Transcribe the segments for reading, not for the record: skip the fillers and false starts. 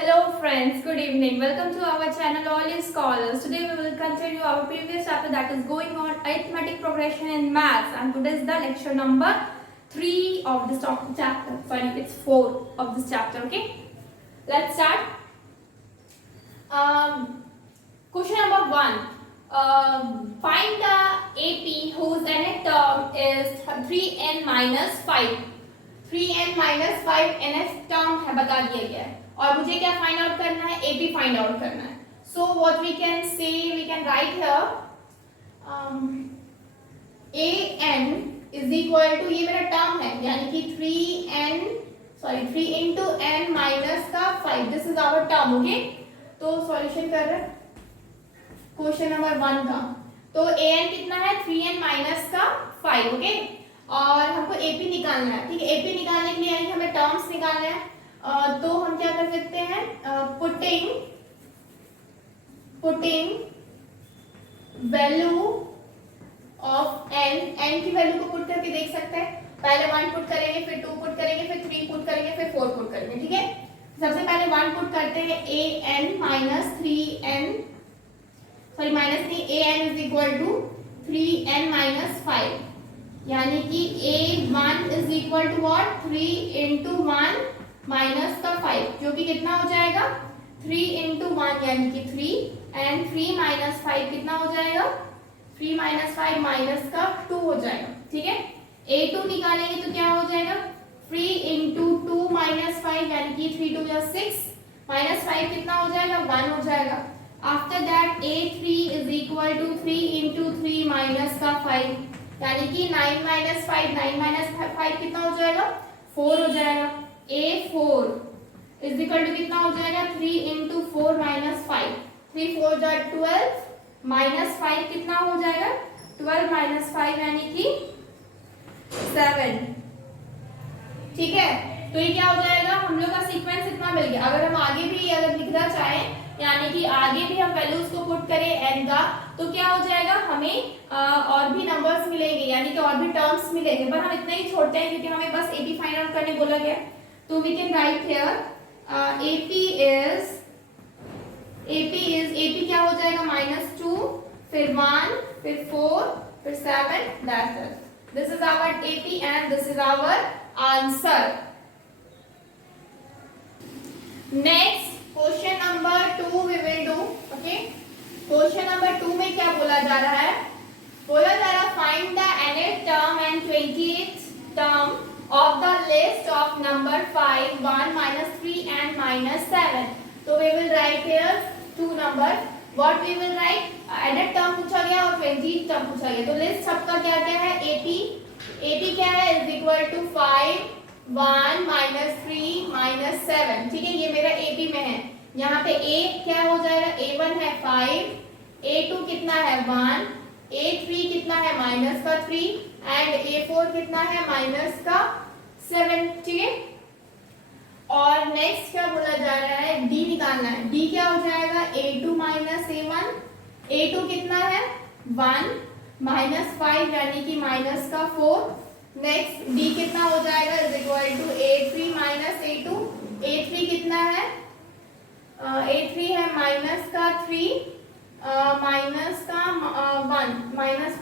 Hello friends, good evening. Welcome to our channel All You Scholars. Today we will continue our previous chapter that is going on arithmetic progression in maths, and today is the lecture number 3 of this chapter. Sorry, it's 4 of this chapter. Okay, let's start. Question number 1. Find the AP whose nth term is 3n minus 5. 3n minus 5 nth term है, बता दिया गया है और मुझे क्या find out करना है, AP फाइंड आउट करना है. So what we can say, we can write here an is equal to, ये मेरा टर्म है यानी कि 3 into n माइनस का 5. This is our term. Okay, तो सॉल्यूशन कर रहे हैं क्वेश्चन नंबर 1 का. तो an कितना है, 3n माइनस का 5. ओके, और हमको AP निकालना है. ठीक है, AP निकालने के लिए यानी हमें टर्म्स निकालना है. तो हम क्या कर सकते हैं, पुटिंग वैल्यू ऑफ n की वैल्यू को पुट करके देख सकते हैं. पहले 1 पुट करेंगे, फिर 2 पुट करेंगे, फिर 3 पुट करेंगे, फिर 4 पुट करेंगे. ठीक है, सबसे पहले 1 पुट करते हैं, an minus 3n, sorry minus नहीं, an is equal to 3n minus 5, यानी कि a1 is equal to what, 3 into 1 minus का 5, जो कि कितना हो जाएगा, 3 into 1 यानी कि 3, एंड 3 माइनस 5 कितना हो जाएगा, 3 माइनस 5 माइनस का 2 हो जाएगा. ठीक है, a2 निकालेंगे तो क्या हो जाएगा, 3 into 2 माइनस 5 यानी कि 3 2 या 6, माइनस 5 कितना हो जाएगा, 1 हो जाएगा. After that a3 is equal to 3 into 3 minus का 5, यानी कि 9 माइनस 5, 9 माइनस 5 कितना हो जाएगा, 4 हो जाएगा. a4 इज इक्वल टू कितना हो जाएगा, 3 into 4 माइनस 5, 3 4 जा 12, माइनस 5 कितना हो जाएगा, 12 माइनस 5 यानी कि 7. ठीक है, तो ये क्या हो जाएगा, हम लोग का सीक्वेंस इतना मिल गया. अगर हम आगे भी अगर लिखना चाहें, यानी कि आगे भी हम वैल्यूज को पुट करें n का, तो क्या हो जाएगा, हमें और भी नंबर्स मिलेंगे, यानी कि और भी टर्म्स मिलेंगे. पर हम इतना ही छोड़ते हैं क्योंकि हमें बस AP फाइंड आउट करने बोला गया. तो we can write here AP क्या हो जाएगा, -2, फिर 1, फिर 4, फिर 7. That's it. This is our AP and this is our answer. Next question number 2 we will do. Okay, question number 2 में क्या बोला जा रहा है, बोला जा रहा है find the nth term and 20th term of the list of number 5, 1, -3 and -7. So we will write here two number. What we will write, nth term पूछा गया और 20th term पूछा गया. तो लिस्ट सबका क्या क्या है, AP क्या है, is equal to 5, 1, -3, -7. ठीक है, ये मेरा AP में है. यहाँ पे A क्या हो जाएगा, A1 है 5, A2 कितना है 1, A3 कितना है माइनस का 3, एंड A4 कितना है माइनस का 7. ठीक है, और नेक्स्ट क्या बोला जा रहा है, D निकालना है. D क्या हो जाएगा, A2 माइनस A1, A2 कितना है 1, -5 यानी कि माइनस का 4. नेक्स्ट D कितना हो जाएगा, is equal to A3 minus A2. A3 कितना है, A3 है माइनस का 3, माइनस का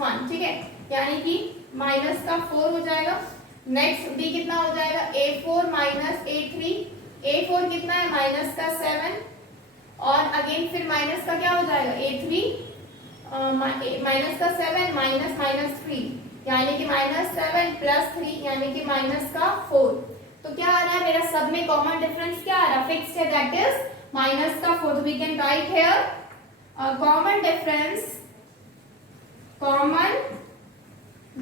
1. ठीक है, यानी कि माइनस का 4 हो जाएगा. नेक्स्ट B कितना हो जाएगा, A4 माइनस A3. A4 कितना है माइनस का 7, और अगेन फिर माइनस का क्या हो जाएगा, A3 माइनस का 7 माइनस 3, यानी कि -7 + 3 यानी कि माइनस का 4. तो क्या आ रहा है, मेरा सब में कॉमन डिफरेंस क्या आ रहा है, फिक्स्ड है, दैट इज माइनस का 4. We can write here common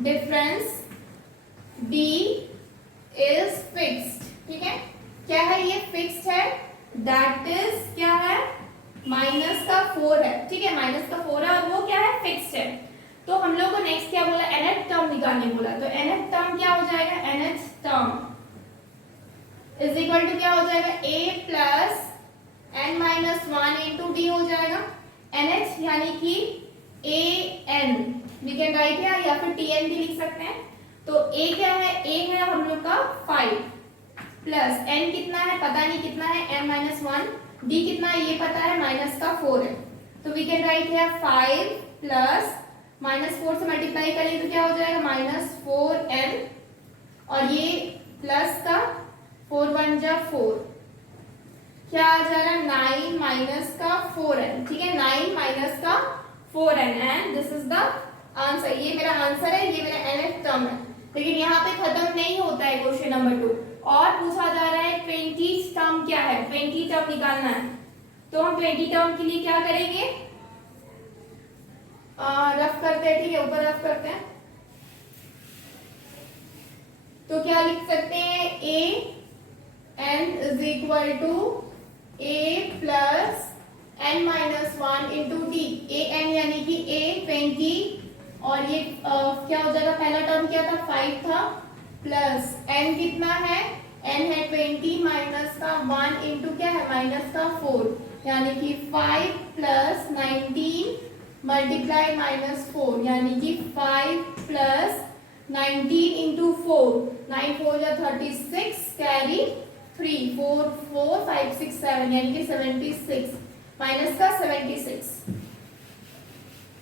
difference D is fixed. ठीक है, क्या है ये, फिक्स्ड है, दैट इज क्या है, माइनस का 4 है. ठीक है, माइनस का 4 है और वो क्या है, फिक्स्ड है. तो हम लोग को नेक्स्ट क्या बोला, nth टर्म निकालने बोला. तो nth टर्म क्या हो जाएगा, nth term is equal to क्या हो जाएगा, A plus n minus 1 into D हो जाएगा. nth यानी कि an, वी कैन राइट है, या फिर tn भी लिख सकते हैं. तो A क्या है, A है हम लोग का 5, प्लस n कितना है पता नहीं कितना है n माइनस वन, d कितना है ये पता है माइनस का 4 है, तो we can write here 5 plus minus 4 से मल्टीप्लाई करेंगे तो क्या हो जाएगा माइनस 4n, और ये प्लस का 4 1 जा 4, क्या आ जा रहा है 9 माइनस का 4n, ठीक है 9 माइनस का 4n, and this is the answer. ये मेरा आंसर है, ये मेरा nth टर्म है। लेकिन यहाँ पे खत्म नहीं होता है क्वेश्चन नंबर 2, और पूछा जा रहा है 20 टर्म क्या है, 20 टर्म निकालना है। तो हम 20 टर्म के लिए क्या करेंगे, रफ करते हैं, ठीक है ऊपर रफ करते हैं। तो क्या लिख सकते हैं, a n is equal to a plus n minus one into D, A N यानी कि a 20, और ये क्या हो जाएगा, पहला टर्म क्या था 5 था, प्लस n कितना है, n है 20 माइनस का 1 इंटू क्या है माइनस का 4, यानी कि 5 प्लस 19 मल्टीप्लाई माइनस 4, यानी कि 5 प्लस 19 इंटू 4, 9 4 जा 36, कैरी 3 4 4 5 6 7, यानी कि 76 माइनस का 76।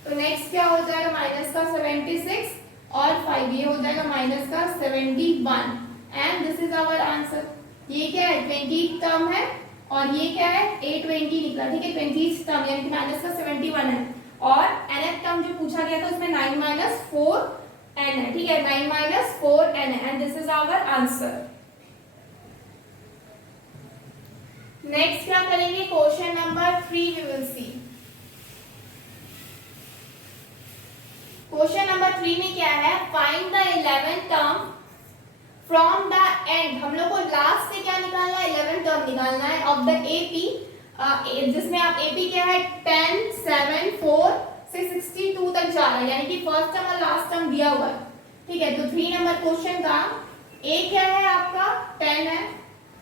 तो नेक्स्ट क्या हो जाएगा माइनस का 76 और 5, ये हो जाएगा माइनस का 71, and this is our answer. ये क्या है 20 टर्म है, और ये क्या है a20 निकला, ठीक है 20 टर्म यानी कि माइनस का 71 है, और nth टर्म जो पूछा गया था उसमें 9 माइनस 4n है, ठीक है 9 माइनस 4n है, and this is our answer. Next क्या करेंगे, question number 3 we will see. Question number 3 में क्या है, find the 11th term from the end. हम लोग को लास्ट से क्या निकालना है, 11th टर्म निकालना है ऑफ द एपी, जिसमें आप एपी क्या है 10 7 4 से 62 तक जा रहा है, यानी कि फर्स्ट टर्म और लास्ट टर्म दिया हुआ है, ठीक है। तो 3 नंबर क्वेश्चन का ए क्या है आपका 10 है,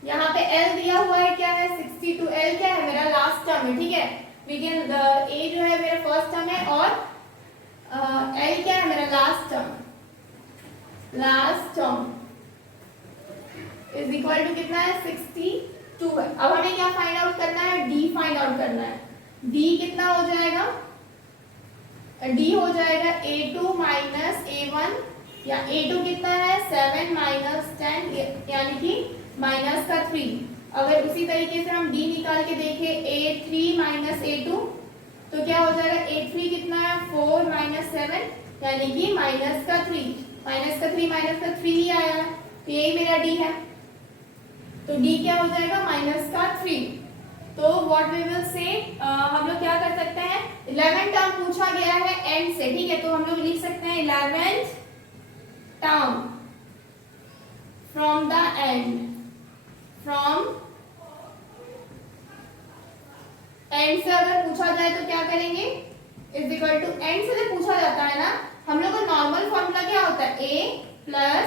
यहाँ पे एल दिया हुआ है क्या है 62, एल क्या है मेरा लास्ट टर्म है, ठीक है। वी कैन ए जो है मेरा फर्स्ट टर्म है, और एल क्या है मेरा last term is equal to कितना है 62 है। अब हमें क्या फाइंड आउट करना है, डी फाइंड आउट करना है। डी कितना हो जाएगा, डी हो जाएगा a2 माइनस a1, या a2 कितना है 7 माइनस 10 यानी कि माइनस का 3। अगर उसी तरीके से हम d निकाल के देखें a3 माइनस a2, तो क्या हो जाएगा a3 कितना है 4 माइनस 7 यानी कि माइनस का 3, माइनस का 3 माइनस का 3 ही आया है, तो यही मेरा d है। तो d क्या हो जाएगा माइनस का 3। तो व्हाट वी विल से, हम लोग क्या कर सकते हैं, 11th टर्म पूछा गया है एंड से, ठीक है। तो हम लोग लिख सकते हैं 11th term from the and, from and से अगर पूछा जाए तो क्या करेंगे, इज इक्वल टू एंड से जब पूछा जाता है ना, हम लोग का नॉर्मल फॉर्मूला क्या होता है a plus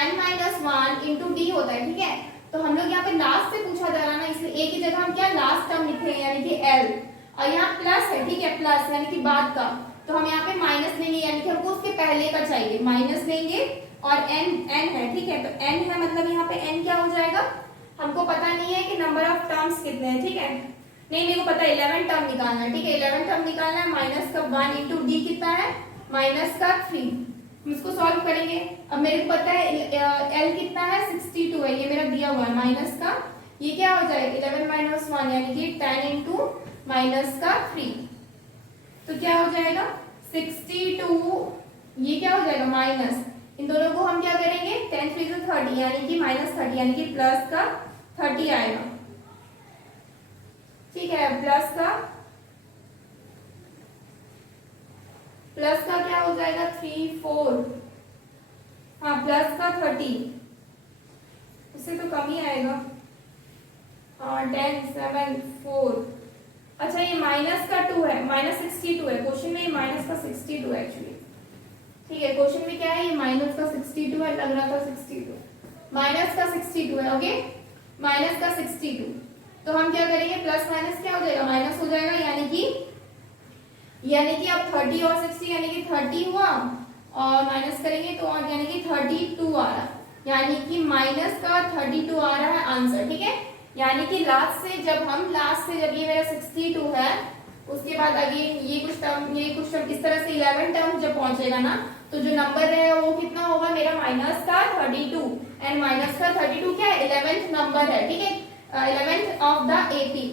n minus 1 into D होता है, ठीक है। तो हम लोग यहाँ पे लास्ट से पूछा जा रहा है ना, इसलिए a की जगह हम क्या लास्ट टर्म लिख रहे हैं यानी कि l, और यहाँ प्लस है, ठीक है प्लस यानी कि बाद का, तो हम यहाँ पे माइनस लेंगे, यानी कि हमको उसके पहले का चाहिए, माइनस लेंगे, और n है, ठीक है। तो n है मतलब यहाँ पे n क्या हो जाएगा, हमको पता नहीं है कि नंबर ऑफ टर्म्स कितने हैं, ठीक है। नहीं मेरे को पता है 11 टर्म निकालना है, ठीक है 11 टर्म निकालना है, माइनस का 1 इंटू डी कितना है माइनस का 3, हम इसको सॉल्व करेंगे। अब मेरे को पता है एल कितना है 62 है, ये मेरा दिया हुआ है, माइनस का ये क्या हो जाएगा 11 माइनस 1 यानी कि 10 इंटू माइनस का 3, तो क्या हो जाएगा 62, ये क्या हो जाएगा माइनस, इन दोनों को हम क्या करेंगे 10 3 से 30 यानी कि माइनस 30 यानी कि प्लस का 30 आएगा, ठीक है। प्लस का क्या हो जाएगा 3 4, हाँ प्लस का 30, उससे तो कम ही आएगा, हाँ 10 7 4, अच्छा ये माइनस का 2 है, माइनस 62 है क्वेश्चन में, ये माइनस का 62 है एक्चुअली, ठीक है। क्वेश्चन में क्या है, ये माइनस का 62 है, लग रहा था 62, माइनस का 62 है, ओके माइनस का 62। तो हम क्या करेंगे, प्लस माइनस क्या हो जाएगा माइनस हो जाएगा, यानी कि अब 30 और 60 यानी कि 30 हुआ, और माइनस करेंगे तो यानी कि 32 आ रहा, यानी कि माइनस का 32 आ रहा है आंसर, ठीक है। यानी कि लास्ट से जब ये मेरा 62 है, उसके बाद अगेन ये कुछ टर्म इस तरह से 11 टर्म जब पहुंचेगा ना, तो जो नंबर रहेगा वो कितना होगा मेरा माइनस का 32, एंड माइनस का 32 क्या है, 11th नंबर है, ठीक है, 11th of the AP,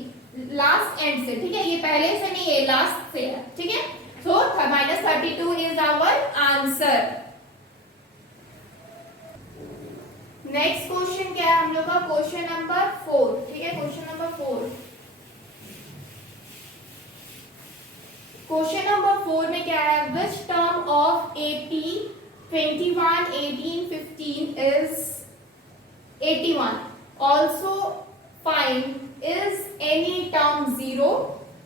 last and से, ठीक है, ये पहले से नहीं है, लास्ट से है, ठीक है। So minus 32 is our answer. Next question क्या है हम लोग का, क्वेश्चन नंबर 4, ठीक है, क्वेश्चन नंबर 4। क्वेश्चन नंबर 4 में क्या है, which term of AP 21, 18, 15 is 81, also find is any term 0,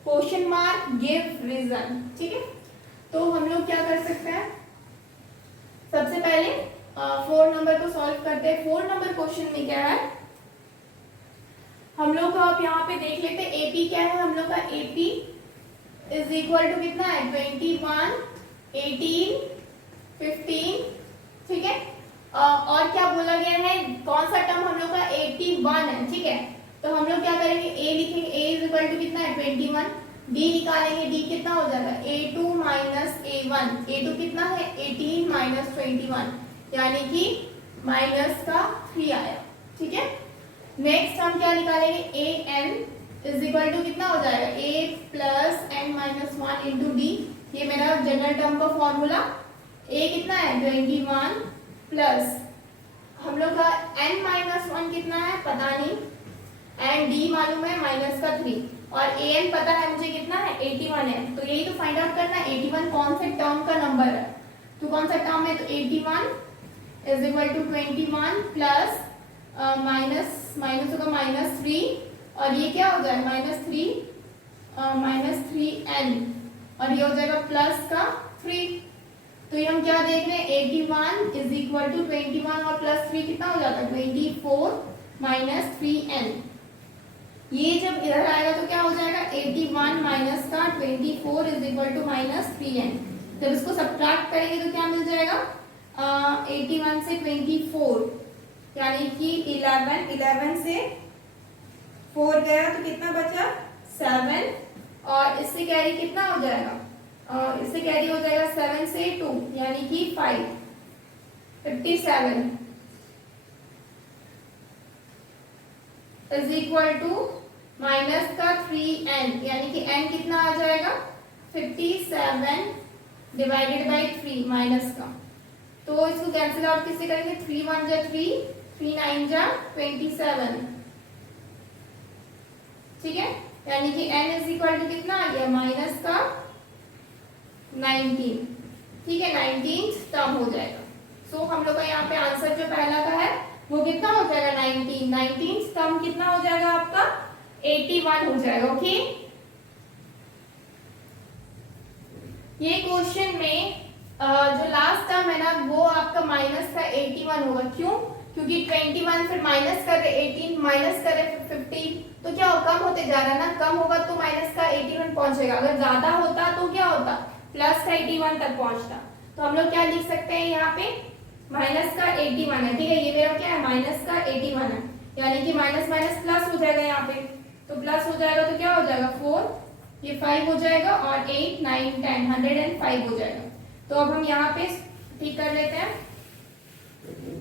question mark, give reason, ठीक है। तो हम लोग क्या कर सकते हैं, सबसे पहले 4 नंबर को सॉल्व करते हैं। 4 नंबर क्वेश्चन में क्या है, हम लोग आप यहाँ पे देख लेते हैं, AP क्या है हम लोग का, AP इज इक्वल टू कितना है, 21, 18, 15, ठीक है। और क्या बोला गया है, कौन सा टर्म हम लोग का 81 है, ठीक है। तो हम लोग क्या करेंगे, A लिखेंगे, A इज इक्वल टू कितना है 21, D निकालेंगे, D कितना हो जाएगा A2 माइनस A1, A2 कितना है 18 माइनस 21, यानी कि माइनस का 3 आया, ठीक है। नेक्स्ट हम क्या निकालेंगे, AN इज इक्वल टू कितना हो जाएगा, A plus N minus 1 into D, ये मेरा जनरल टर्म का फॉर्मूला। A कितना है 21 प्लस हम लोग का N माइनस 1 कितना है पता नहीं, एंड D मालूम है माइनस का 3, और AN पता है मुझे कितना है 81 है, तो यही तो फाइंड आउट करना है 81 कौन से टर्म का नंबर है, तो कौन सा टर्म है, तो 81 is equal to 21 plus minus होगा माइनस 3, और ये क्या हो जाएगा माइनस 3n, और ये हो जाएगा प्लस का 3। तो ये हम क्या देख रहे हैं, 81 इज इक्वल टू 21 और प्लस 3 कितना हो जाता है 24 माइनस 3n। ये जब इधर आएगा तो क्या हो जाएगा 81 माइनस का 24 is equal to minus 3n। जब इसको सब्ट्रैक्ट करेंगे तो क्या मिल जाएगा 81 से 24, यानी कि 11 से 4 गया तो कितना बचा 7, और इससे कैरी कितना हो जाएगा, इससे कैरी हो जाएगा 7 से 2 यानी कि 5, 57 इज इक्वल टू माइनस का 3n, यानी कि n कितना आ जाएगा 57 डिवाइडेड बाई 3 माइनस का, तो इसको कैंसिल आउट किससे करेंगे, 3 1 जा 3, 3 9 जा 27, ठीक है, यानी कि n इज इक्वल टू कितना आ गया माइनस का 19, ठीक है, 19 टर्म हो जाएगा। सो हम लोग का यहाँ पे आंसर जो पहला का है वो कितना हो जाएगा 19 टर्म कितना हो जाएगा आपका 81 हो जाएगा, ओके। ये क्वेश्चन में जो लास्ट टर्म है ना वो आपका माइनस का 81 होगा, क्यों, क्योंकि 21 फिर माइनस कर रहे 18 माइनस कर रहे 15, तो क्या कम होते जा रहा है ना, कम होगा तो माइनस का 81 पहुंचेगा, अगर ज्यादा होता तो क्या होता प्लस का 81 तक पहुंचता। तो हम लोग क्या लिख सकते हैं यहाँ पे माइनस का 81 है, ठीक है, ये मेरा क्या है माइनस का 81 है, यानी कि माइनस माइनस प्लस हो जाएगा यहाँ पे, तो प्लस हो जाएगा तो क्या हो जाएगा 4, ये 5 हो जाएगा, और 8 9 10 105 हो जाएगा। तो अब हम यहाँ पे ठीक कर लेते हैं,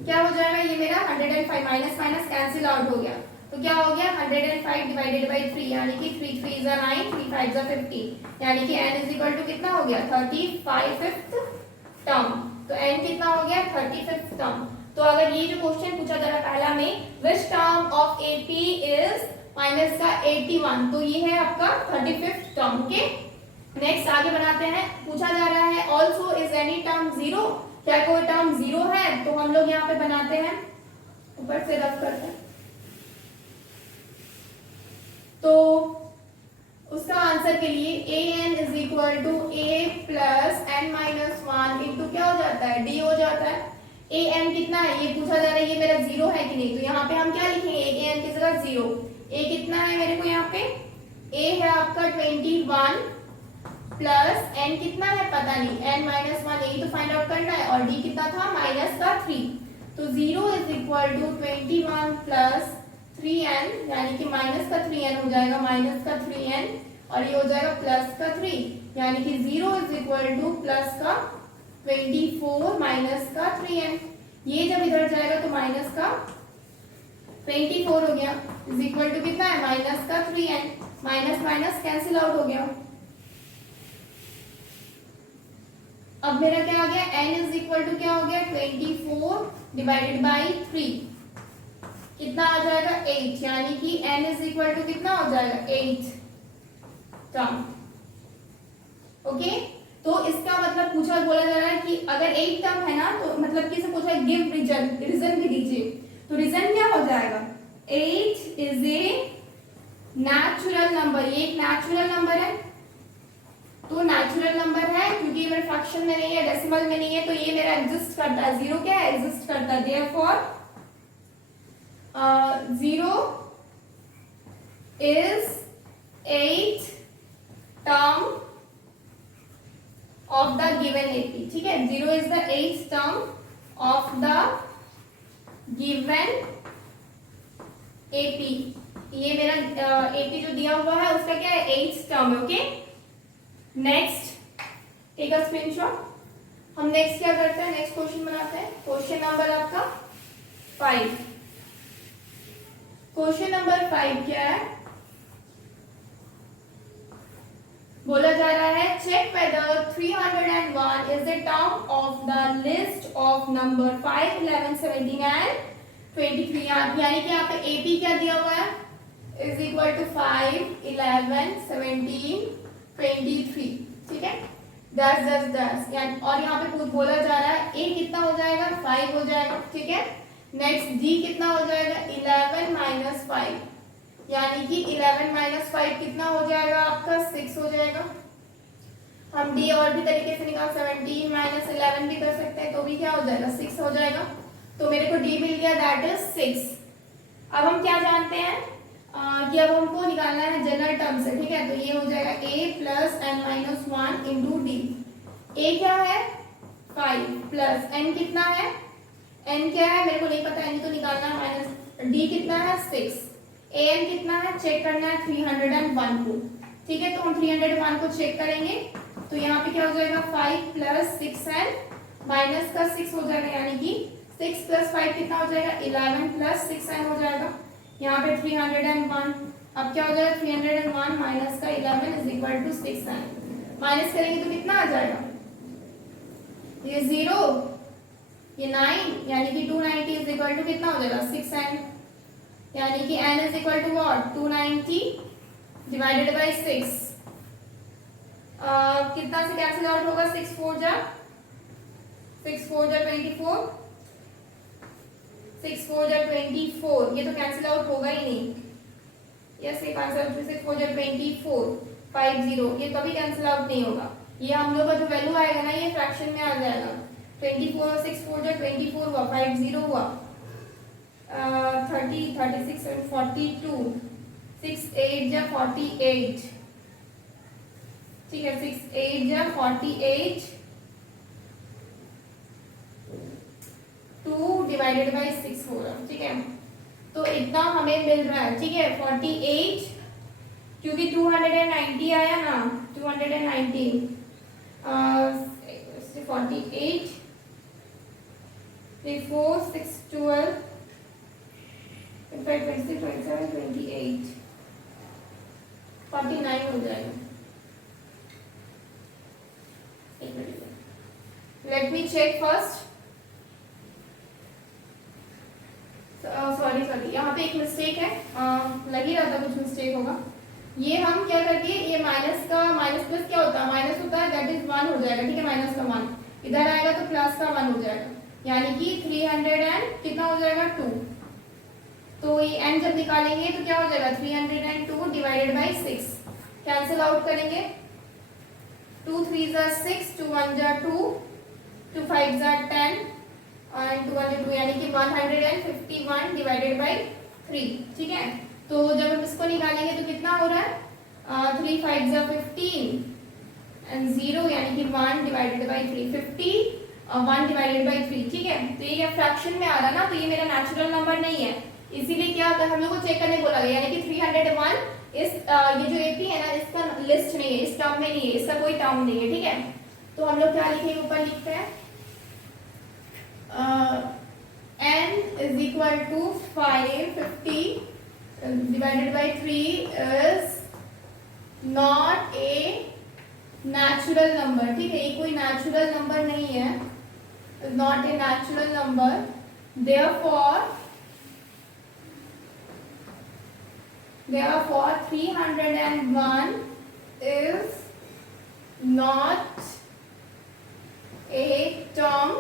क्या हो जाएगा ये मेरा 105 माइनस माइनस कैंसिल आउट हो गया, तो क्या हो गया 105 डिवाइडेड बाई 3, यानी कि 3 3 जा 9, 3 5 जा 15, यानी कि n इज इक्वल टू कितना हो गया 35th टर्म, तो n कितना हो गया 35th टर्म। तो अगर ये जो क्वेश्चन पूछा जा रहा है पहला में विच term of AP is minus का 81, तो ये है आपका 35th टर्म, ओके। नेक्स्ट आगे बनाते हैं, पूछा जा रहा है ऑल्सो इज एनी टर्म 0, क्या कोई टर्म 0 है, तो हम लोग यहाँ पे बनाते हैं, ऊपर से रफ करते हैं, तो उसका आंसर के लिए an is equal to a plus n minus 1 into क्या हो जाता है d हो जाता है। an कितना है ये पूछा जा रहा है, ये मेरा 0 है कि नहीं, तो यहाँ पे हम क्या लिखेंगे an की जगह 0, a कितना है मेरे को यहाँ पे a है आपका 21 प्लस n कितना है पता नहीं n माइनस 1 यही तो फाइंड आउट करना है, और d कितना था माइनस का 3, तो 0 is equal to 21 plus 3n, यानी कि माइनस का 3n हो जाएगा, माइनस का 3n, और ये हो जाएगा प्लस का 3, यानी कि 0 इज इक्वल टू प्लस का 24 माइनस का 3n। ये जब इधर जाएगा तो माइनस का 24 हो गया, इज इक्वल टू कितना है, माइनस का 3n। Minus minus cancel out हो गया। अब मेरा क्या आ गया, n इज इक्वल टू क्या हो गया, 24 डिवाइडेड बाई 3, कितना आ जाएगा 8, यानी कि n इज इक्वल टू कितना हो जाएगा 8 टर्म। ओके, तो इसका मतलब पूछा बोला जा रहा है कि अगर 8 टर्म है ना, तो मतलब किसे पूछा है, गिव रीजन, रीजन भी दीजिए। तो रीजन क्या हो जाएगा, 8 इज ए नेचुरल नंबर, ये एक नेचुरल नंबर है, तो नेचुरल नंबर है क्योंकि ये मेरे फ्रैक्शन में नहीं है, डेसिमल में नहीं है, तो ये मेरा एग्जिस्ट करता है, जीरो क्या है, एग्जिस्ट करता है, therefore 0 is 8 term of the given AP. ठीक है, 0 is the 8th term of the given AP. ये मेरा एपी जो दिया हुआ है उसका क्या है, 8th टर्म है। Okay, next take a screenshot. हम नेक्स्ट क्या करते हैं, नेक्स्ट क्वेश्चन बनाते हैं। क्वेश्चन नंबर आपका 5। क्वेश्चन नंबर 5 क्या है, बोला जा रहा है check whether 301 is the term of the list of number 5, 11, 17 and 23। यानी कि यहाँ पे एपी क्या दिया हुआ है, इज इक्वल टू 5, 11, 17, 23। ठीक है, 10 10 10, यानी और यहाँ पे बोला जा रहा है ए कितना हो जाएगा, 5 हो जाएगा। ठीक है, नेक्स्ट डी कितना हो जाएगा, 11 माइनस 5, यानी कि 11 माइनस 5 कितना हो जाएगा आपका, 6 हो जाएगा। हम डी और भी तरीके से निकाल, 17 माइनस 11 भी कर सकते हैं, तो भी क्या हो जाएगा, 6 हो जाएगा। तो मेरे को डी मिल गया, दैट इज 6। अब हम क्या जानते हैं कि अब हमको निकालना है जनरल टर्म से। ठीक है, तो ये हो जाएगा a plus N minus 1 into D. A क्या है, 5 प्लस एन कितना है, एन क्या है मेरे को नहीं पता, एन तो निकालना है, माइनस डी कितना है 6, ए एन कितना है चेक करना है 301 को। ठीक है, तो हम 301 को चेक करेंगे, तो यहाँ पे क्या हो जाएगा, 5 प्लस 6 एन माइनस का 6 हो जाएगा, यानी कि 6 प्लस 5 कितना हो जाएगा, 11 प्लस 6 एन हो जाएगा। यहाँ पे 301, अब क्या हो जाएगा, 301 माइनस का 11 इज इक्वल टू 6 एन। माइनस करेंगे तो कितना आ जाएगा, ये 0, ये 9, यानी कि 290 इज इक्वल टू कितना हो जाएगा, 6 एन, यानी कि n is equal to what, 290 divided by 6। कितना से कैंसिल आउट होगा, 6 4 जा 24, 6 4 जा 24, ये तो कैंसिल आउट होगा ही नहीं। यस, एक आंसर 6 4 जा 24, 50, ये कभी कैंसिल आउट नहीं होगा। ये हम लोग का जो वैल्यू आएगा ना, ये फ्रैक्शन में आ जाएगा। 24 और 6 4 जा 24 हुआ, 50 हुआ, 30 36 and 42, 6 8 जा 48। ठीक है, 6 8 जा 48, 2 डिवाइडेड बाई 6 हो रहा। ठीक है, तो इतना हमें मिल रहा है। ठीक है, 48, क्योंकि 290 आया ना, 290 48 3 4 6 12 26 27 28 49 हो जाएगा। Let me check first. Sorry, यहाँ पे एक मिस्टेक है, लग ही रहा था कुछ मिस्टेक होगा। ये हम क्या करते हैं, ये माइनस का माइनस प्लस क्या होता है, माइनस होता है, दैट इज 1 हो जाएगा। ठीक है, माइनस का 1 इधर आएगा तो प्लस का 1 हो जाएगा, यानी कि 300 एंड कितना हो जाएगा, 2। तो ये एन जब निकालेंगे तो क्या हो जाएगा, 302 डिवाइडेड बाई 6, कैंसिल आउट करेंगे, 2 3 जा 6, 2 1 जा 2, 2 5 जा 10 एंड 2 1 2, यानी कि 151 डिवाइडेड बाई 3। ठीक है, तो जब हम इसको निकालेंगे तो कितना हो रहा है, 3 5 जा 15 एंड 0, यानी कि 1 डिवाइडेड बाई 3, 50 1 डिवाइडेड बाई 3, ठीक है। तो ये फ्रैक्शन में आ रहा ना, तो ये मेरा नेचुरल नंबर नहीं है, इसीलिए क्या होता है हम लोग को चेक करने बोला गया, यानी कि 301 इस ये जो एपी है ना इसका लिस्ट नहीं है, इस टर्म में नहीं है, इसका कोई टर्म नहीं है, ठीक है। तो हम लोग क्या लिखेंगे, ऊपर लिखते हैं n is equal to 550 divided by 3 is not a natural number, ठीक है, ये कोई नेचुरल नंबर नहीं है, is not a natural number, therefore 301 is not a term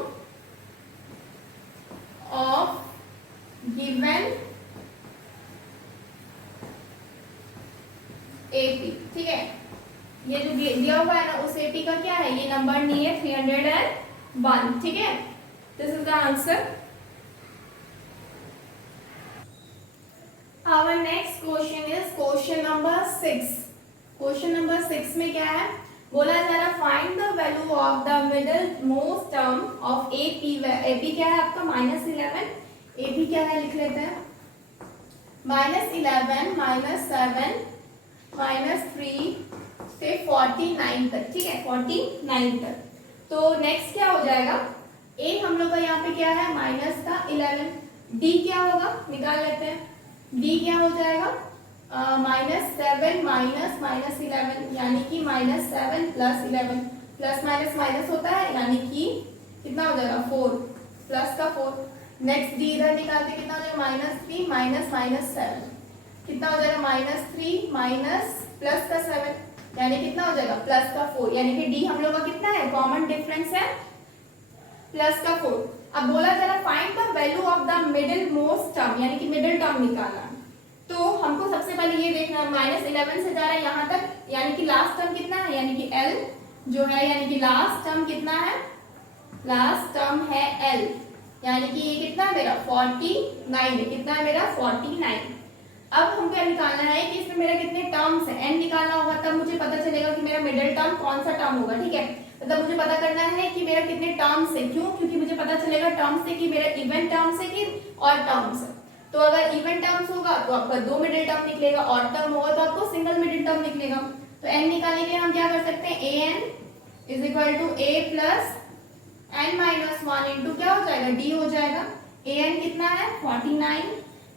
of given AP, ठीक है। ये जो दिया हुआ है ना उस AP का क्या है, ये नंबर नहीं है 301, ठीक है। This is the answer. Our next question is question number 6. Question number 6 में क्या है, बोला जा रहा find the value of the middle most term of AP। AP क्या है आपका -11, AP क्या है लिख लेते हैं, -11 -7 -3 से 49 तक, ठीक है, 49 तक। तो नेक्स्ट क्या हो जाएगा, A हम लोग का यहाँ पे क्या है माइनस का 11, D क्या होगा निकाल लेते हैं, D क्या हो जाएगा -7 -11, यानी कि -7 + 11, प्लस माइनस माइनस होता है, यानी कि कितना हो जाएगा 4 प्लस का 4। नेक्स्ट D इधर निकालते कितना हो जाएगा -3 -7, कितना हो जाएगा -3 माइनस प्लस का 7, यानी कितना हो जाएगा प्लस का 4, यानी कि D हम लोग का कितना है, कॉमन डिफरेंस है प्लस का 4। अब बोला जा रहा find the value of the middle most term, यानी कि मिडिल टर्म निकालना। तो हमको सबसे पहले ये देखना है -11 से जा रहा है यहाँ तक, यानी कि लास्ट टर्म कितना है, यानी कि L जो है, यानी कि लास्ट टर्म कितना है, लास्ट टर्म है L, यानी कि ये कितना है मेरा 49 है, कितना है मेरा 49। अब हमको क्या निकालना है कि इसमें मेरा कितने टर्म्स है, n निकालना होगा, तब मुझे पता चलेगा कि मेरा मिडिल टर्म कौन सा टर्म होगा, ठीक है। मतलब मुझे पता करना है कि मेरा कितने टर्म्स है, क्यों, क्योंकि मुझे पता चलेगा टर्म्स से कि मेरा इवन टर्म्स है कि ऑड टर्म्स है। तो अगर इवन टर्म्स होगा तो आपका 2 मिडिल टर्म निकलेगा, ऑड टर्म होगा तो आपको सिंगल मिडिल टर्म निकलेगा। तो n निकालने के लिए हम क्या कर सकते हैं, an is equal to a plus n minus 1 into क्या हो जाएगा, d हो जाएगा। an कितना है 49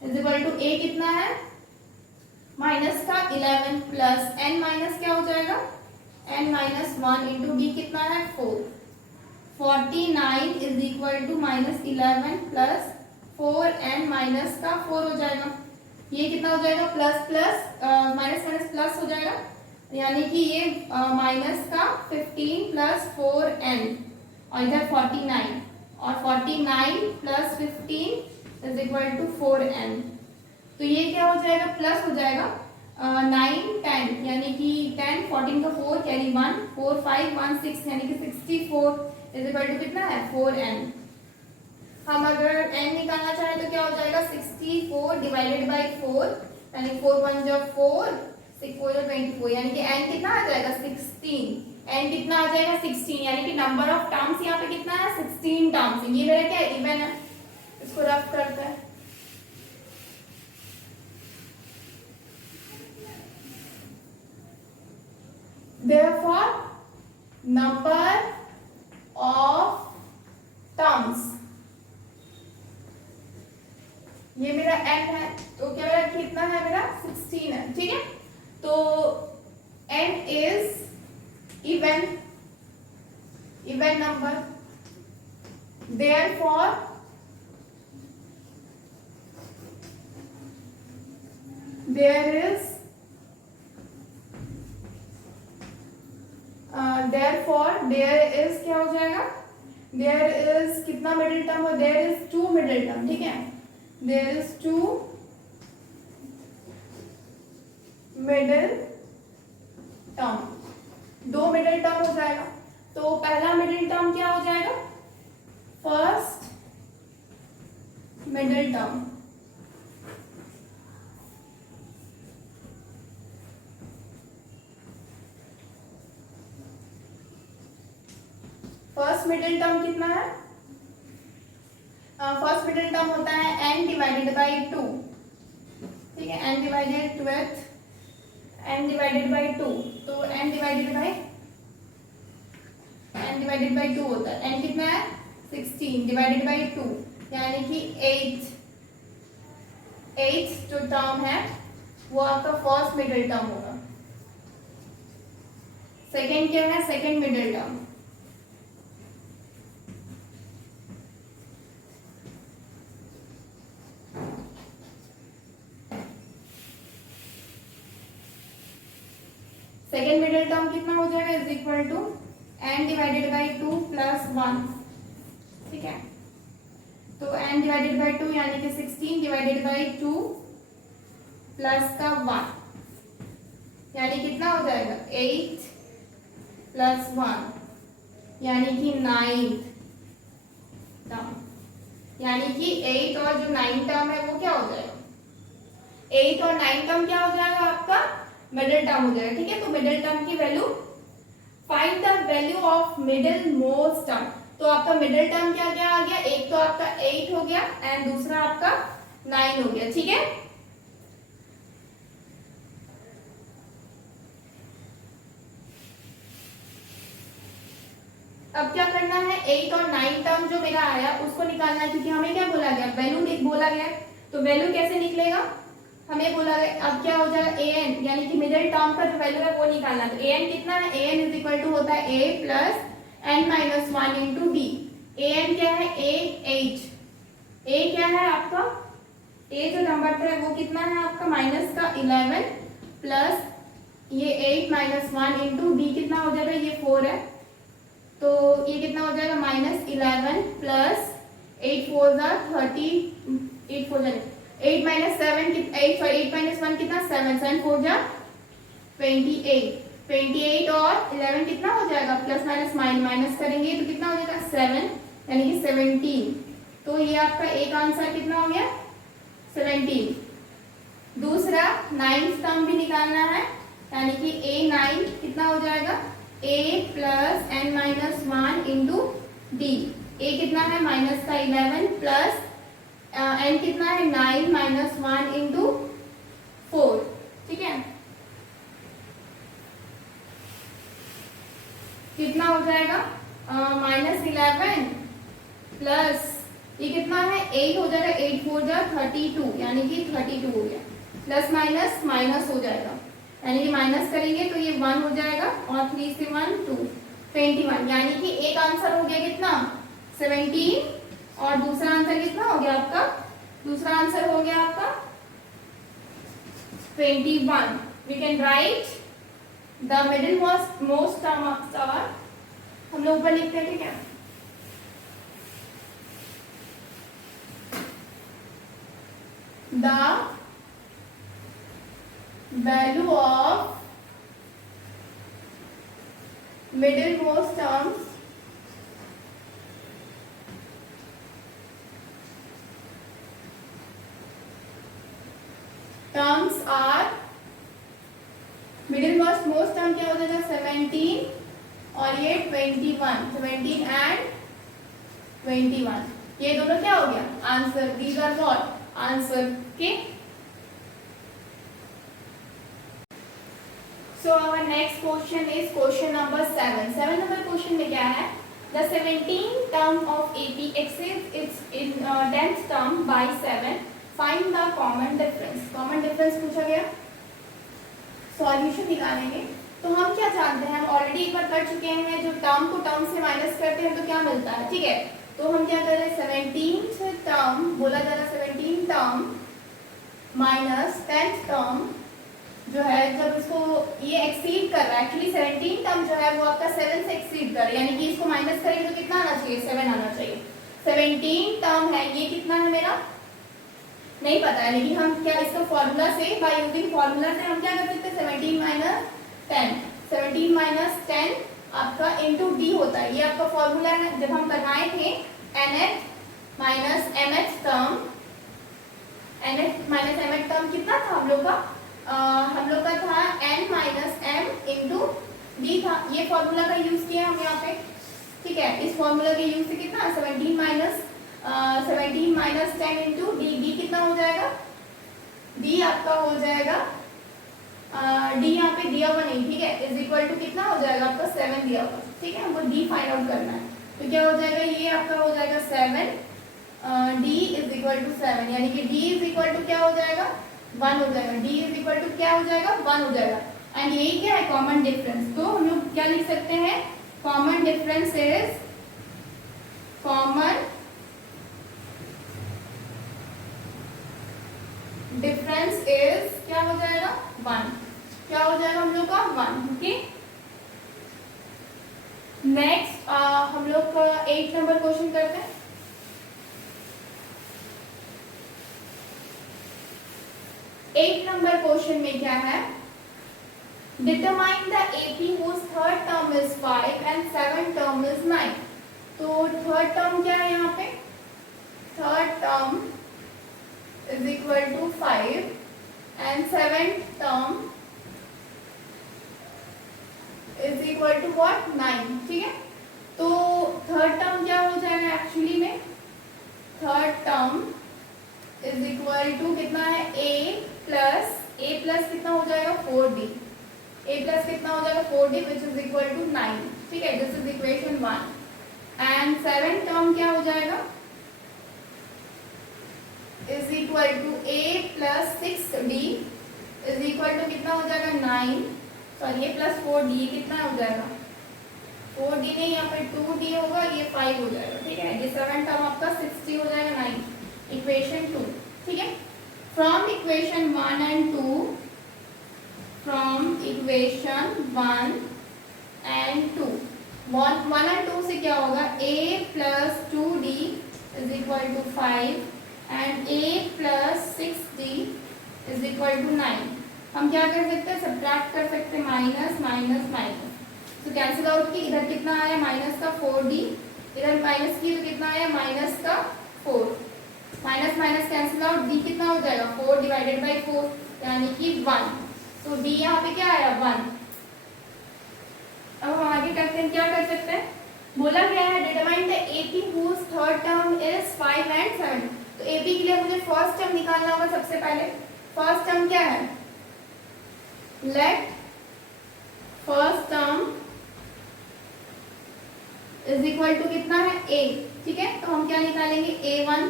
इज इक्वल टू a कितना है माइनस का 11 प्लस n माइनस क्या हो जाएगा n माइनस 1 इंटू d कितना है 4। 49 is equal to -11 plus 4n minus का 4 हो जाएगा। ये कितना हो जाएगा plus plus minus minus plus हो जाएगा, यानी कि ये माइनस का 15 प्लस 4n और इधर 49 और 49 plus 15 is equal to 4n। तो ये क्या हो जाएगा प्लस हो जाएगा 9 10, यानी कि 10 14 का 4 कैरी 1 4 5 1 6, यानी कि 64 इज इक्वल टू कितना है 4n। हम अगर n निकालना चाहें तो क्या हो जाएगा 64 डिवाइडेड बाई 4, यानी 4 1 जो 4 6 4 24, यानी कि n कितना आ जाएगा 16, n कितना आ जाएगा 16, यानी कि नंबर ऑफ टर्म्स यहाँ पे कितना है 16 टर्म्स। ये मेरा क्या इवन है, इसको रफ करते हैं। Therefore, number of terms, ये मेरा n है, तो क्या मेरा कितना है मेरा 16 है, ठीक है। तो n is even number, therefore there is क्या हो जाएगा, there is कितना मिडिल टर्म है, there is 2 मिडिल टर्म, ठीक है, there is 2 middle term, 2 middle term हो जाएगा। तो पहला मिडिल टर्म क्या हो जाएगा, first middle term, first middle term कितना है? फर्स्ट मिडिल टर्म होता है n डिवाइडेड बाई 2, ठीक है, n divided with n divided by 2, तो n डिवाइडेड बाई 2 होता है। n कितना है? 16 डिवाइडेड बाई 2, यानी कि 8 जो टर्म है वो आपका फर्स्ट मिडिल टर्म होगा। सेकेंड क्या है? Second middle term, second middle term कितना हो जाएगा? Is equal to n divided by 2 plus 1, ठीक है, तो n डिवाइडेड बाई 2 यानी कि 16 डिवाइडेड बाई 2 प्लस का 1, यानी कितना हो जाएगा? 8 प्लस 1 यानी कि 9 टर्म, यानी कि 8 और जो 9 टर्म है वो क्या हो जाएगा? 8 और 9 टर्म क्या हो जाएगा? आपका मिडिल टर्म हो जाएगा, ठीक है। तो मिडिल टर्म की value, find the value of middle most term. तो आपका मिडिल टर्म क्या क्या आ गया? एक तो आपका 8 हो गया एंड दूसरा आपका 9 हो गया, ठीक है। अब क्या करना है? 8 और 9 टर्म जो मेरा आया उसको निकालना है, क्योंकि हमें क्या बोला गया? वैल्यू बोला गया, तो वैल्यू कैसे निकलेगा? हमें बोला गया, अब क्या हो जाएगा? an यानी कि मिडिल टर्म का जो वैल्यू है वो निकालना। तो an कितना है? an इज इक्वल टू होता है a plus n minus 1 into D. an क्या है? a क्या है आपका? a जो नंबर है वो कितना है आपका? माइनस का 11 प्लस ये 8 माइनस 1 इंटू डी कितना हो जाएगा? ये 4 है, तो ये कितना हो जाएगा? माइनस 11 प्लस 8 4 जा 30, 8 4 जा 8 माइनस 7 8 माइनस 1 कितना? 7 7 4 जा 28 और 11 कितना हो जाएगा? प्लस माइनस माइनस करेंगे तो कितना हो जाएगा? 7 यानी कि 17। तो ये आपका एक आंसर कितना हो गया? 17। दूसरा 9th टर्म भी निकालना है, यानी कि a9 कितना हो जाएगा? a plus n minus 1 into D. a कितना है? माइनस का 11 प्लस n कितना है? 9 माइनस 1 इंटू 4, ठीक है। कितना हो जाएगा? माइनस 11 प्लस ये कितना है? 8 हो जाएगा, 8 4 जा 32 यानी कि 32 हो गया, प्लस माइनस माइनस हो जाएगा, यानी कि माइनस करेंगे तो ये 1 हो जाएगा और 3 से 1 2 21, यानी कि एक आंसर हो गया कितना? 17 और दूसरा आंसर कितना हो गया आपका? दूसरा आंसर हो गया आपका 21। We can write the middle most term of star, हम लोग ऊपर लिखते हैं, ठीक है। The value of middlemost terms are middlemost term क्या हो जाएगा? 17 और ये 21, 17 एंड 21, ये दोनों क्या हो गया? Answer. These are what? Answer के। So our next question is question number 7. 7 number question में क्या है? The 17th term of AP exceeds its in 10th term by 7. Find the common difference. Common difference पूछा गया, solution निकालेंगे। तो हम क्या जानते हैं? हम ऑलरेडी एक बार कर चुके हैं, जो टर्म को टर्म से माइनस करते हैं तो क्या मिलता है, ठीक है। तो हम क्या कर रहे हैं? 17th टर्म बोला जा रहा है, 17th term minus 10th term जो है, जब इसको ये एक्सीड कर रहा है, एक्चुअली 17 टर्म जो है वो आपका 7 से एक्सीड कर रहा है, यानी कि इसको माइनस करेंगे तो कितना आना चाहिए? 7 आना चाहिए। 17 टर्म है, ये कितना है मेरा? नहीं पता है, लेकिन हम क्या इसका फॉर्मूला से, बाय यूजिंग फॉर्मूला से हम क्या कर सकते हैं? 17 माइनस 10, 17 माइनस 10 आपका इंटू डी होता है, ये आपका फॉर्मूला है। जब हम करवाए थे nth minus mth term, nth minus mth term कितना था हम लोग का? हम लोग का था n minus m into D था, ये फॉर्मूला का यूज किया हम यहाँ पे, ठीक है। इस फॉर्मूला के यूज से कितना 17 माइनस 10 इंटू डी, डी कितना हो जाएगा, डी आपका हो जाएगा डी यहाँ पे दिया हुआ नहीं, ठीक है, इज इक्वल टू कितना हो जाएगा आपका 7 दिया हुआ, ठीक है, हमको डी फाइंड आउट करना है। तो क्या हो जाएगा, ये आपका हो जाएगा 7, डी इज इक्वल टू 7, यानी कि डी इज इक्वल टू क्या हो जाएगा 1 हो जाएगा, डी इज इक्वल टू क्या हो जाएगा 1 हो जाएगा। एंड यही क्या है कॉमन डिफरेंस, तो हम लोग क्या लिख सकते हैं, कॉमन डिफरेंस इज क्या हो जाएगा 1, क्या हो जाएगा हम लोग का 1, ओके। नेक्स्ट हम लोग का 8 नंबर क्वेश्चन करते हैं। 8 नंबर क्वेश्चन में क्या है, determine the AP whose third term is 5 and 7 term is 9। तो थर्ड टर्म क्या है यहाँ पे, third term is equal to 5 and 7 term is equal to what 9, ठीक है। तो थर्ड टर्म क्या हो जाएगा एक्चुअली में, third term is equal to कितना है a प्लस कितना हो जाएगा 4d, a प्लस कितना हो जाएगा 4d which is equal to 9, ठीक है, this is equation 1। And 7 term क्या हो जाएगा, is equal to a plus 6d is equal to कितना हो जाएगा 9, सॉरी ये प्लस 4d कितना हो जाएगा 4d नहीं, यहाँ पे 2d होगा, ये 5 हो जाएगा, ठीक है। ये 7 टर्म आपका 60 हो जाएगा 9, इक्वेशन 2, ठीक है। From equation 1 and 2, from equation 1 and 2, 1 and 2 से क्या होगा, a plus 2d is equal to 5 and a plus 6d is equal to 9। हम क्या कर सकते हैं, सब्ट्रैक्ट कर सकते हैं, माइनस माइनस माइनस, तो कैंसिल आउट की, इधर कितना आया माइनस का 4d, इधर माइनस की तो कितना आया माइनस का 4, minus minus cancel out, d कितना हो जाएगा 4 डिवाइडेड बाई 4 यानी कि 1, तो d यहाँ पे क्या आया 1। अब हम आगे करते हैं, क्या कर सकते हैं, बोला गया है determine the AP whose third term is 5 and 7। तो एपी के लिए मुझे फर्स्ट टर्म निकालना होगा सबसे पहले। फर्स्ट टर्म क्या है, let first term is equal to कितना है a, ठीक है। तो हम क्या निकालेंगे a1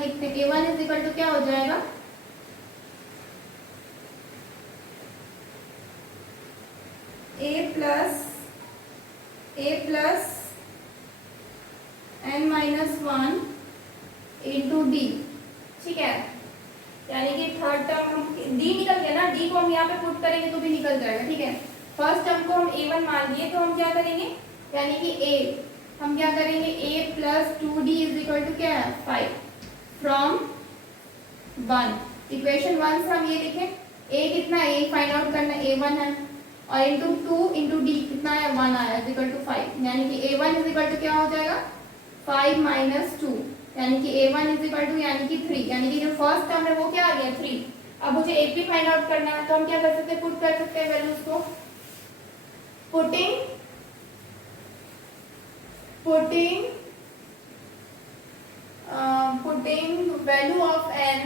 लिखते हैं, a1 इज इक्वल टू क्या हो जाएगा a plus n minus 1 into D, ठीक है, यानी कि थर्ड टर्म हम डी निकल गया ना, डी को हम यहाँ पे पुट करेंगे तो भी निकल जाएगा, ठीक है। फर्स्ट टर्म को हम a1 मान लिए, तो हम क्या करेंगे, यानी कि a हम क्या करेंगे, a plus 2d is equal to क्या है 5 फ्रॉम 1, इक्वेशन 1 से हम ये लिखें, a कितना है, a फाइंड आउट करना, a1 है, और इंटू 2 इंटू डी कितना है 1 आया इज इक्वल टू 5, यानी कि a1 इज इक्वल टू क्या हो जाएगा 5 माइनस 2, यानी कि a1 इज इक्वल टू यानी कि 3, यानी कि जो फर्स्ट टर्म है वो क्या आ गया 3। अब मुझे AP फाइंड आउट करना है, तो हम क्या कर सकते हैं, पुट कर सकते हैं वैल्यूज को, putting value of n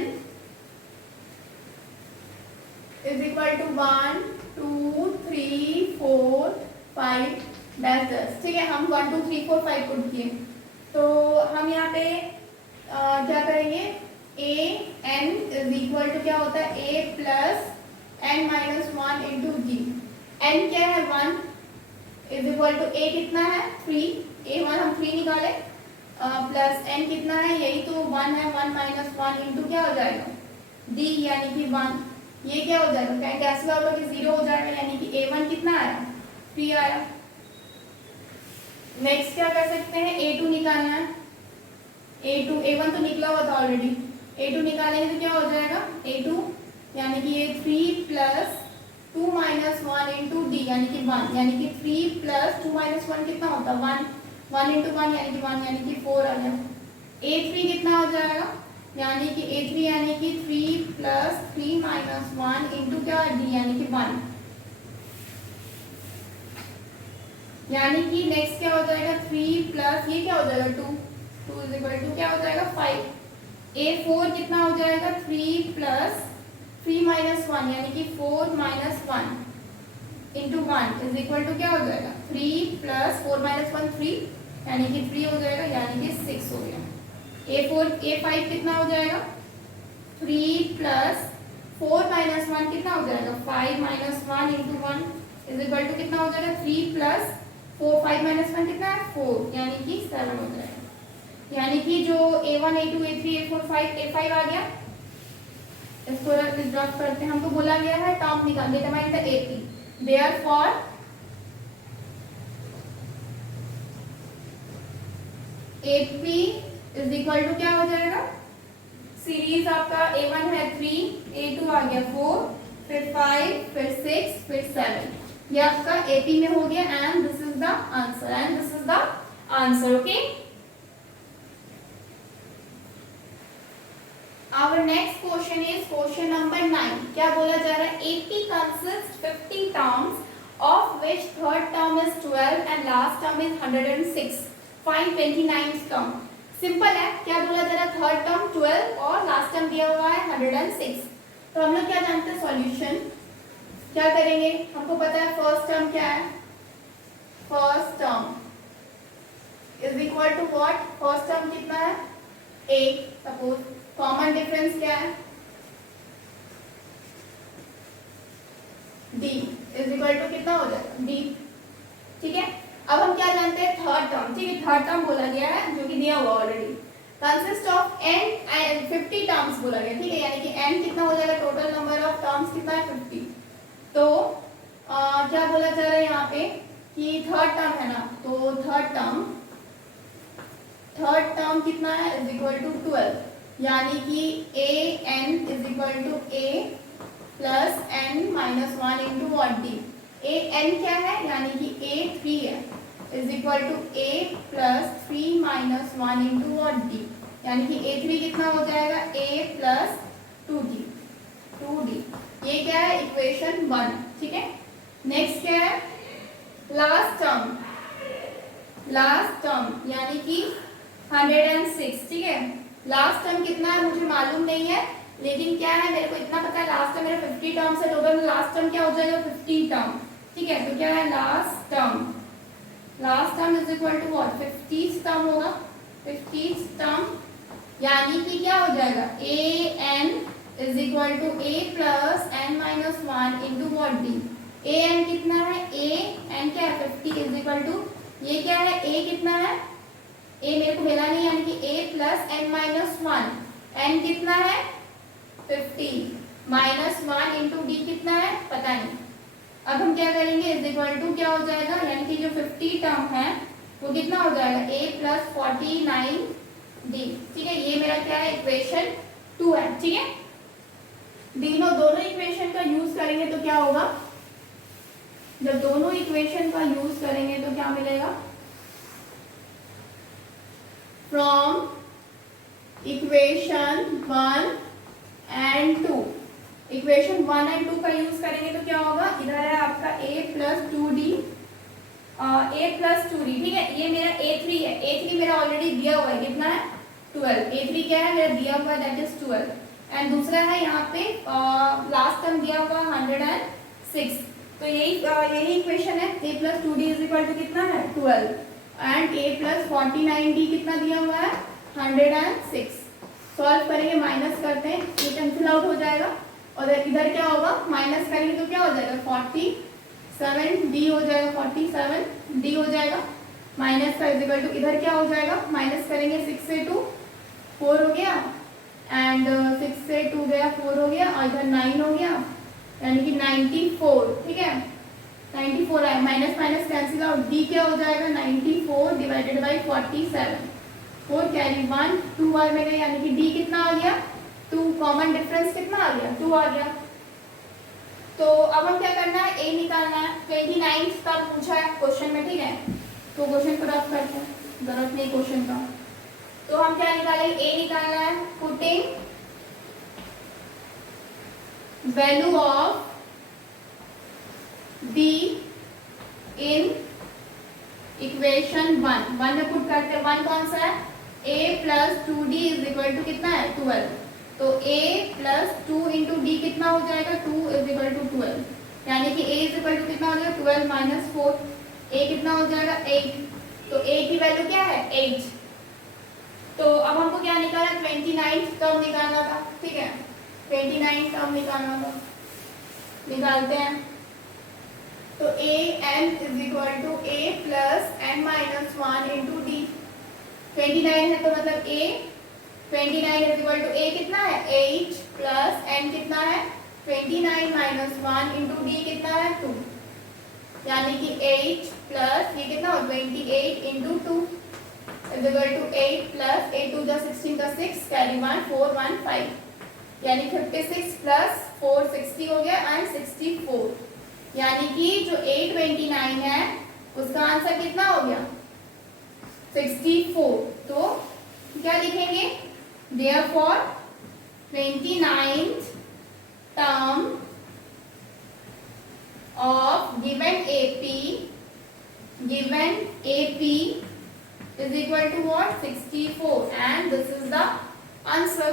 is equal to 1 2 3 4 5 10, ठीक है। हम 1 2 3 4 5 पुट किए, तो हम यहाँ पे क्या करेंगे, a n is equal to क्या होता है a plus n minus 1 into जी, n क्या है 1 इज इक्वल टू a कितना है 3, a1 हम 3 निकाले, प्लस n कितना है यही तो 1 है, 1 माइनस 1 इंटू क्या हो जाएगा d यानी कि 1, ये क्या हो जाएगा, क्या कैंसिल आउट होकर 0 हो जाएगा, यानी कि a1 कितना आया 3 आया। नेक्स्ट क्या कर सकते हैं, a2 निकालना है, a1 तो निकला हुआ था ऑलरेडी, a2 निकालेंगे तो क्या हो जाएगा a2 यानी कि ये 3 प्लस 2 माइनस 1 इंटू डी यानी कि 1, यानी कि 3 प्लस 2 माइनस 1 कितना होता है 1 इंटू 1 यानी कि 1 यानी कि 4 आ गया। a3 कितना हो जाएगा, यानी कि a3 यानी कि 3 प्लस 3 माइनस 1 इंटू क्या डी यानी कि 1, यानी कि नेक्स्ट क्या हो जाएगा 3 प्लस ये क्या हो जाएगा 2, 2 इज इक्वल टू क्या हो जाएगा 5। A4 कितना हो जाएगा 3 प्लस 3 माइनस 1 यानी कि 4 minus 1 into 1 is equal to क्या हो जाएगा 3 प्लस 4 माइनस 1 3 यानी कि 3 हो जाएगा यानी कि 6 हो गया। A5 कितना हो जाएगा 3 प्लस 4 माइनस 1 कितना हो जाएगा 5 minus 1 into 1 is equal to कितना हो जाएगा 3 प्लस 4 5 माइनस 1 कितना है 4 यानी कि 7 हो जाएगा। यानी कि जो A1 A2 A3 A4 5 A5 आ गया। इसको ड्रॉप करते हैं। हमको बोला गया है टर्म निकाल determine the AP therefore AP is equal to क्या हो जाएगा सीरीज आपका A1 है 3 A2 आ गया 4 फिर 5 फिर 6 फिर 7 ये आपका AP में हो गया and this is the answer okay. Our next question is question number 9। क्या बोला जा रहा है AP consists 50 terms of which third term is 12 and last term is 106। Find 29th term। Simple है। क्या बोला जा रहा है थर्ड टर्म 12 और लास्ट टर्म दिया हुआ है 106। तो हम लोग क्या जानते हैं सॉल्यूशन क्या करेंगे। हमको पता है फर्स्ट टर्म क्या है first term is equal to what first term कितना है A सपोज कॉमन डिफरेंस क्या है D इज इक्वल टू कितना हो जाएगा D ठीक है। अब हम क्या जानते हैं थर्ड टर्म ठीक है थर्ड टर्म बोला गया है जो कि दिया हुआ already consist of n 50 terms बोला गया ठीक है यानी कि n कितना हो जाएगा टोटल नंबर ऑफ टर्म्स कितना है 50। तो क्या बोला जा रहा है यहाँ पे कि थर्ड टर्म है ना तो थर्ड टर्म कितना है इज इक्वल टू 12 यानी कि an is equal to a plus n minus 1 into what D। an क्या है यानी कि a 3 है is equal to a plus 3 minus 1 into what D यानी कि a3 कितना हो जाएगा a प्लस 2d ये क्या है इक्वेशन 1 ठीक है। नेक्स्ट क्या है लास्ट टर्म यानी कि 106 ठीक है। लास्ट टर्म कितना है मुझे मालूम नहीं है लेकिन क्या है मेरे को इतना पता है लास्ट टर्म मेरा 50 टर्म से टोटल लास्ट टर्म क्या हो जाएगा 50 टर्म ठीक है। तो क्या है last term is equal to what 50th term होगा 50th टर्म यानी कि क्या हो जाएगा an is equal to a plus n minus 1 into what D। an कितना है an क्या है 50 इज इक्वल टू ये क्या है a कितना है a मेरे को मिला नहीं यानी कि a plus n minus 1 n कितना है 50 माइनस 1 इंटू D कितना है पता नहीं। अब हम क्या करेंगे इज इक्वल टू क्या हो जाएगा यानी कि जो 50 टर्म है वो कितना हो जाएगा a प्लस 49d ठीक है। ये मेरा क्या है इक्वेशन 2 है ठीक है। दोनों इक्वेशन का यूज करेंगे तो क्या होगा जब दोनों इक्वेशन का यूज करेंगे तो क्या मिलेगा from equation 1 and 2 equation 1 and 2 का यूज करेंगे तो क्या होगा इधर है आपका a प्लस 2d ठीक है। ये मेरा a3 है a3 मेरा ऑलरेडी दिया हुआ है कितना है 12 a3 क्या है मेरा दिया हुआ है दैट इज 12 एंड दूसरा है यहाँ पे लास्ट टर्म दिया हुआ 106 तो यही इक्वेशन है a plus 2d is equal to कितना है 12 एंड a प्लस 49d कितना दिया हुआ है 106। सॉल्व करेंगे माइनस करते हैं ये कैंसिल आउट हो जाएगा और इधर क्या होगा माइनस करेंगे तो क्या हो जाएगा 47d हो जाएगा 47d हो जाएगा माइनस का इज इक्वल टू इधर क्या हो जाएगा माइनस करेंगे 6 से 2 4 हो गया एंड 6 से 2 गया 4 हो गया और इधर 9 हो गया यानी कि 94 ठीक है 94 आया minus minus cancel out d क्या हो जाएगा 94 डिवाइडेड बाई 47 4 कैरी 1 2 बार में गए यानी कि d कितना आ गया 2 कॉमन डिफरेंस कितना आ गया 2 आ गया। तो अब हम क्या करना है a निकालना है 29 का पूछा है क्वेश्चन में ठीक है। तो क्वेश्चन को रफ करते हैं जरूरत नहीं क्वेश्चन का। तो हम क्या निकालेंगे a निकालना है putting value of b in equation 1 में पुट करते हैं। 1 कौन सा है? a plus 2d is equal to कितना है? 12। तो a प्लस 2 इंटू डी कितना हो जाएगा? 2 इज इक्वल टू 12, यानी कि a इज इक्वल टू कितना हो जाएगा? 12 माइनस 4, a कितना हो जाएगा? 8। तो a की वैल्यू क्या है? 8। तो अब हमको क्या निकालना? 29 टर्म निकालना था, ठीक है, 29 टर्म निकालना था, निकालते हैं। तो a n is equal to a plus n minus 1 into D. 29 है तो मतलब a, 29 is equal to a कितना है? 8 प्लस n कितना है? 29 माइनस 1 इंटू डी कितना है? 2, यानी कि 8 प्लस ये कितना हो? 28 into 2 is equal to 8 plus 8 to the 16 का 6 कैरी 1 4 1 5, यानी 56 प्लस 4 60 हो गया एंड 64, यानी कि जो 829 है उसका आंसर कितना हो गया? 64। तो क्या लिखेंगे? Therefore 29th term of given AP is equal to what? 64, and this is the answer.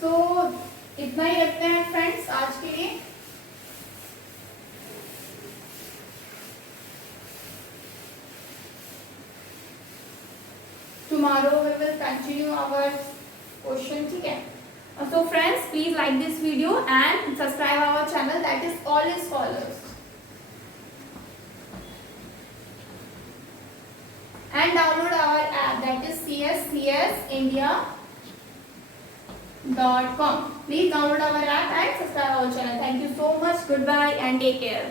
So इतना ही रखते हैं फ्रेंड्स आज के लिए। Tomorrow we will continue our question, ठीक है। So friends, please like this video and subscribe our channel, that is All Scholars, and download our app, that is cscsindia.com. Please download our app and subscribe our channel. Thank you so much. Goodbye and take care.